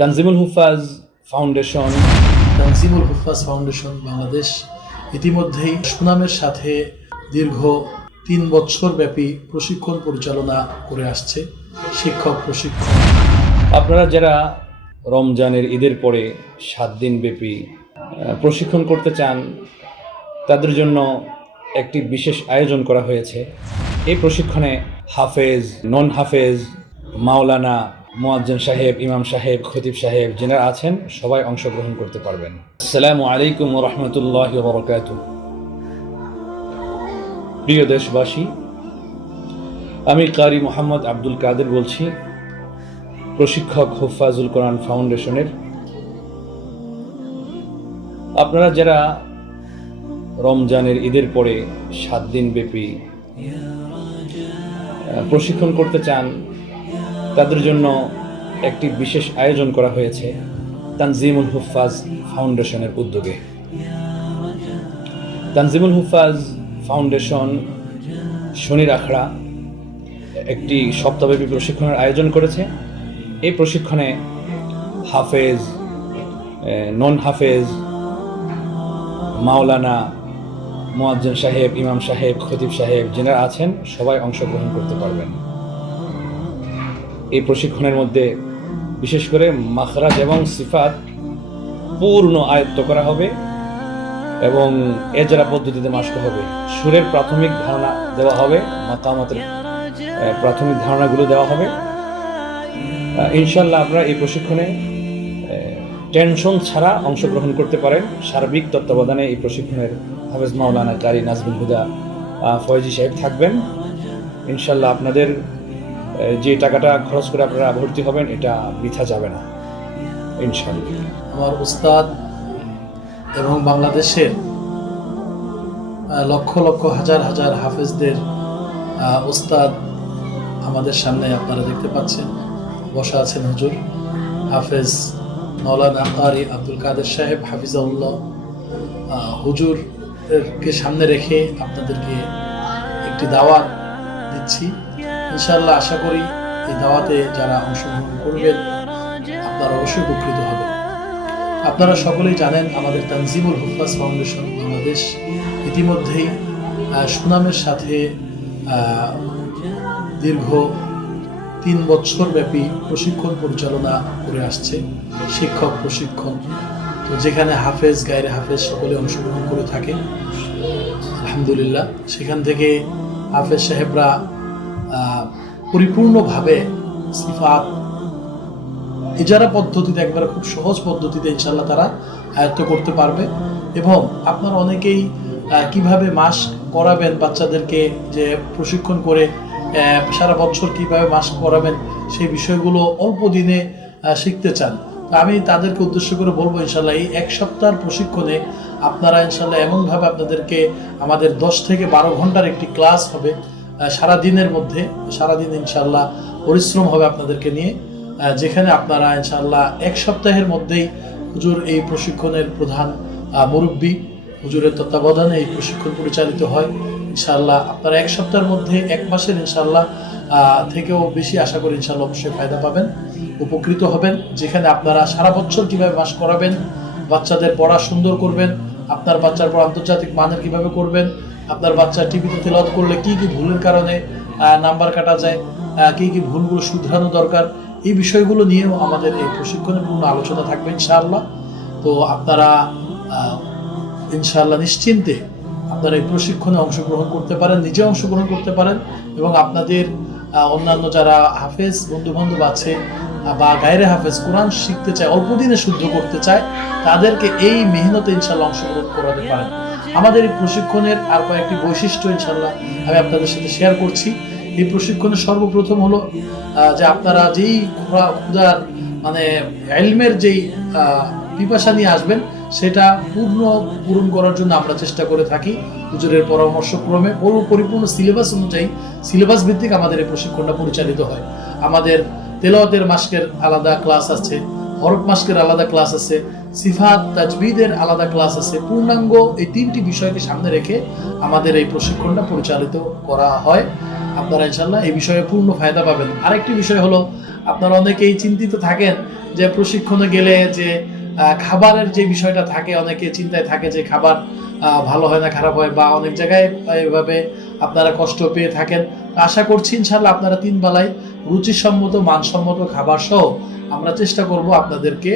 তানজিমুল হুফাজ foundation Bangladesh ইতিমধ্যেই সুনামের সাথে দীর্ঘ 3 বছর ব্যাপী প্রশিক্ষণ পরিচালনা করে আসছে। শিক্ষক প্রশিক্ষণ আপনারা যারা রমজানের ঈদের পরে 7 দিন ব্যাপী প্রশিক্ষণ করতে চান, তাদের জন্য একটি বিশেষ আয়োজন করা হয়েছে। এই প্রশিক্ষণে হাফেজ, নন হাফেজ, মাওলানা, মুয়াজ্জিন সাহেব, ইমাম সাহেব, খতিব সাহেব যারা আছেন সবাই অংশগ্রহণ করতে পারবেন। আসসালামু আলাইকুম ওয়া রাহমাতুল্লাহি ওয়া বারাকাতুহু। প্রিয় দেশবাসী, আমি কারি মোহাম্মদ আব্দুল কাদের বলছি, প্রশিক্ষক হুফাজুল কোরআন ফাউন্ডেশনের। আপনারা যারা রমজানের ঈদের পরে 7 দিন ব্যাপী প্রশিক্ষণ করতে চান, তাদের জন্য একটি বিশেষ আয়োজন করা হয়েছে তানজিমুল হুফাজ ফাউন্ডেশনের উদ্যোগে। তানজিমুল হুফাজ ফাউন্ডেশন শনির আখড়া একটি সপ্তাহব্যাপী প্রশিক্ষণের আয়োজন করেছে। এই প্রশিক্ষণে হাফেজ, নন হাফেজ, মাওলানা, মুয়াজ্জিন সাহেব, ইমাম সাহেব, খতিব সাহেব যারা আছেন সবাই অংশগ্রহণ করতে পারবেন। এই প্রশিক্ষণের মধ্যে বিশেষ করে মাখরাজ এবং সিফাত পূর্ণ আয়ত্ত করা হবে এবং এজরা পদ্ধতিতে মাস্ক হবে। সুরের প্রাথমিক ধারণা দেওয়া হবে, মাকামাতের প্রাথমিক ধারণাগুলো দেওয়া হবে। ইনশাল্লাহ আপনারা এই প্রশিক্ষণে টেনশন ছাড়া অংশগ্রহণ করতে পারেন। সার্বিক তত্ত্বাবধানে এই প্রশিক্ষণের হাফেজ মাওলানা কারি নাজমুল হুদা ফয়েজি সাহেব থাকবেন। ইনশাল্লাহ আপনাদের যে টাকাটা খরচ করে আপনারা ভর্তি হবেন এটা বৃথা যাবে না ইনশাল্লাহ। আমার উস্তাদ এবং বাংলাদেশের লক্ষ লক্ষ হাজার হাজার হাফেজদের উস্তাদ আমাদের সামনে আপনারা দেখতে পাচ্ছেন। বসা আছেন হুজুর হাফেজ মাওলানা কারি আব্দুল কাদের সাহেব হাফিজাউল্লাহ। হুজুরকে সামনে রেখে আপনাদেরকে একটি দাওয়াত দিচ্ছি। ইনশাআল্লাহ আশা করি এই দাওয়াতে যারা অংশগ্রহণ করবেন আপনারা অবশ্যই উপকৃত হবেন। আপনারা সকলেই জানেন আমাদের তানজিমুল হুফাজ ফাউন্ডেশন বাংলাদেশ ইতিমধ্যেই সুনামের সাথে দীর্ঘ 3 বছর ব্যাপী প্রশিক্ষণ পরিচালনা করে আসছে। শিক্ষক প্রশিক্ষণ, তো যেখানে হাফেজ, গায়রে হাফেজ সকলে অংশগ্রহণ করে থাকে আলহামদুলিল্লাহ। সেখান থেকে হাফেজ সাহেবরা পরিপূর্ণভাবে সিফাত ইজারা পদ্ধতিতে, একবারে খুব সহজ পদ্ধতিতে ইনশাল্লাহ তারা আয়ত্ত করতে পারবে। এবং আপনারা অনেকেই কিভাবে মাস্ক করাবেন বাচ্চাদেরকে, যে প্রশিক্ষণ করে সারা বছর কিভাবে মাস্ক করাবেন সেই বিষয়গুলো অল্প দিনে শিখতে চান। আমি তাদেরকে উদ্দেশ্য করে বলবো ইনশাল্লাহ এই 1 সপ্তাহের প্রশিক্ষণে আপনারা ইনশাল্লাহ এমনভাবে আপনাদেরকে আমাদের 10 থেকে 12 ঘন্টার একটি ক্লাস হবে সারাদিনের মধ্যে। সারাদিন ইনশাল্লাহ পরিশ্রম হবে আপনাদেরকে নিয়ে, যেখানে আপনারা ইনশাল্লাহ 1 সপ্তাহের মধ্যেই হুজুর এই প্রশিক্ষণের প্রধান মুরব্বী হুজুরের তত্ত্বাবধানে এই প্রশিক্ষণ পরিচালিত হয়। ইনশাল্লাহ আপনারা 1 সপ্তাহের মধ্যে 1 মাসের ইনশাল্লাহ থেকেও বেশি আশা করি ইনশাল্লাহ অবশ্যই ফায়দা পাবেন, উপকৃত হবেন। যেখানে আপনারা সারা বছর কিভাবে মাস করাবেন, বাচ্চাদের পড়া সুন্দর করবেন, আপনার বাচ্চার পড়া আন্তর্জাতিক মানের কিভাবে করবেন, আপনার বাচ্চা টিভিতে তেলাওয়াত করলে কি কি ভুলের কারণে নাম্বার কাটা যায়, কি কি ভুলগুলো শুধরানো দরকার, এই বিষয়গুলো নিয়েও আমাদের এই প্রশিক্ষণে পূর্ণ আলোচনা থাকবে ইনশাআল্লাহ। তো আপনারা ইনশাআল্লাহ নিশ্চিন্তে আপনারা এই প্রশিক্ষণে অংশগ্রহণ করতে পারেন, নিজে অংশগ্রহণ করতে পারেন এবং আপনাদের অন্যান্য যারা হাফেজ বন্ধুবান্ধব আছে বা গায়রে হাফেজ কোরআন শিখতে চায়, অল্প দিনে শুদ্ধ করতে চায়, তাদেরকে এই মেহনতে ইনশাআল্লাহ অংশগ্রহণ করাতে পারেন। আমাদের এই প্রশিক্ষণের আর কয়েকটি বৈশিষ্ট্য ইনশাআল্লাহ আমি আপনাদের সাথে শেয়ার করছি। এই প্রশিক্ষণের সর্বপ্রথম হলো যে আপনারা যেই খুদার মানে ইলমের যেই পিপাসা নিয়ে আসবেন সেটা পূরণ করার জন্য আমরা চেষ্টা করে থাকি। হুজুরের পরামর্শক্রমে পরিপূর্ণ সিলেবাস অনুযায়ী, সিলেবাস ভিত্তিক আমাদের এই প্রশিক্ষণটা পরিচালিত হয়। আমাদের তেলাওয়াতের মাস্কের আলাদা ক্লাস আছে, হরফ মাস্কের আলাদা ক্লাস আছে, সিফাত তাজবিদের আলাদা ক্লাস আছে। পূর্ণাঙ্গ এই 3টি বিষয়কে সামনে রেখে আমাদের এই প্রশিক্ষণটা পরিচালিত করা হয়। আপনারা ইনশাআল্লাহ এই বিষয়ে পূর্ণ ফায়দা পাবেন। আরেকটি বিষয় হলো আপনারা অনেকেই চিন্তিত থাকেন যে প্রশিক্ষণে গেলে যে খাবারের যে বিষয়টা থাকে, অনেকে চিন্তায় থাকে যে খাবার ভালো হয় না খারাপ হয়, বা অনেক জায়গায় এভাবে আপনারা কষ্ট পেয়ে থাকেন। আশা করছি ইনশাল্লাহ আপনারা 3 বেলায় রুচিসম্মত মানসম্মত খাবার সহ আমরা চেষ্টা করব আপনাদেরকে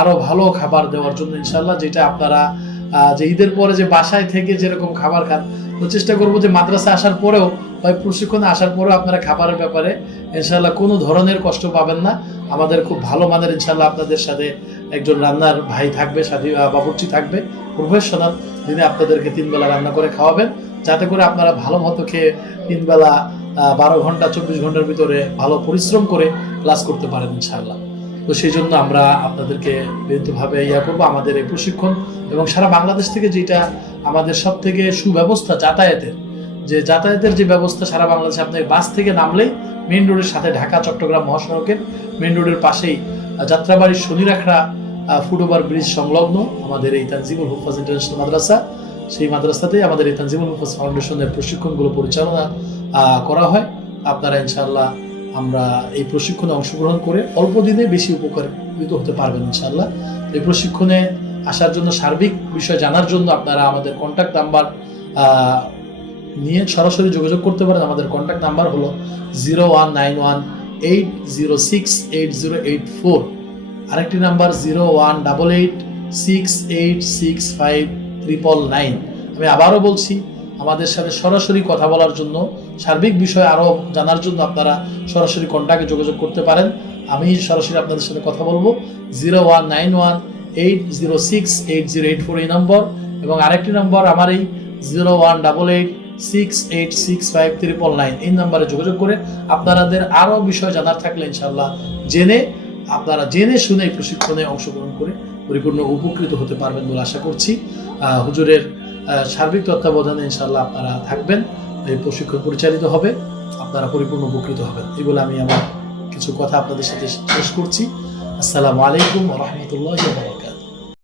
আরো ভালো খাবার দেওয়ার জন্য ইনশাল্লাহ। যেটা আপনারা যে ঈদের পরে যে বাসায় থেকে যেরকম খাবার খান, তো চেষ্টা করবো যে মাদ্রাসা আসার পরেও বা প্রশিক্ষণে আসার পরেও আপনারা খাবারের ব্যাপারে ইনশাল্লাহ কোনো ধরনের কষ্ট পাবেন না। আমাদের খুব ভালো মানের ইনশাল্লাহ আপনাদের সাথে একজন রান্নার ভাই থাকবে, সাথী বাবুর্চি থাকবে, প্রফেশনাল, যিনি আপনাদেরকে 3 বেলা রান্না করে খাওয়াবেন, যাতে করে আপনারা ভালো মতো খেয়ে 3 বেলা 12 ঘন্টা 24 ঘন্টার ভিতরে ভালো পরিশ্রম করে ক্লাস করতে পারেন ইনশাআল্লাহ। তো সেই জন্য আমরা আপনাদেরকে বিনীতভাবে করবো আমাদের এই প্রশিক্ষণ, এবং সারা বাংলাদেশ থেকে যেটা আমাদের সব থেকে সুব্যবস্থা যাতায়াতের যে ব্যবস্থা সারা বাংলাদেশে, আপনি বাস থেকে নামলেই মেইন রোডের সাথে ঢাকা চট্টগ্রাম মহাসড়কের মেইন রোডের পাশেই যাত্রাবাড়ির শনিরাখড়া ফুটওভার ব্রিজ সংলগ্ন আমাদের এই তানজিমুল হুফাজ ইন্টারন্যাশনাল মাদ্রাসা। সেই মাদ্রাসাতেই আমাদের এই তানজিমুল হুফাজ ফাউন্ডেশনের প্রশিক্ষণগুলো পরিচালনা করা হয়। আপনারা ইনশাআল্লাহ আমরা এই প্রশিক্ষণে অংশগ্রহণ করে অল্প দিনে বেশি উপকারিত হতে পারবেন ইনশাআল্লাহ। এই প্রশিক্ষণে আসার জন্য, সার্বিক বিষয় জানার জন্য আপনারা আমাদের কন্ট্যাক্ট নাম্বার নিয়ে সরাসরি যোগাযোগ করতে পারেন। আমাদের কন্ট্যাক্ট নাম্বার হলো 019180688084, আরেকটি নাম্বার 0188686599। আমি আবারও বলছি, আমাদের সাথে সরাসরি কথা বলার জন্য, সার্বিক বিষয় আরও জানার জন্য আপনারা সরাসরি কন্ট্যাক্টে যোগাযোগ করতে পারেন। আমি সরাসরি আপনাদের সাথে কথা বলবো 019180688084 এই নম্বর, এবং আরেকটি নম্বর আমার এই 0188686599 এই নাম্বারে যোগাযোগ করে আপনাদের আরও বিষয় জানার থাকলে ইনশাআল্লাহ আপনারা জেনে শুনে এই প্রশিক্ষণে অংশগ্রহণ করে পরিপূর্ণ উপকৃত হতে পারবেন বলে আশা করছি। হুজুরের সার্বিক তত্ত্বাবধানে ইনশাআল্লাহ আপনারা থাকবেন, এই প্রশিক্ষণ পরিচালিত হবে, আপনারা পরিপূর্ণ উপকৃত হবেন। এই বলে আমি আমার কিছু কথা আপনাদের সাথে শেষ করছি। আসসালামু আলাইকুম ওয়া রাহমাতুল্লাহি ওয়া বারাকাতুহু।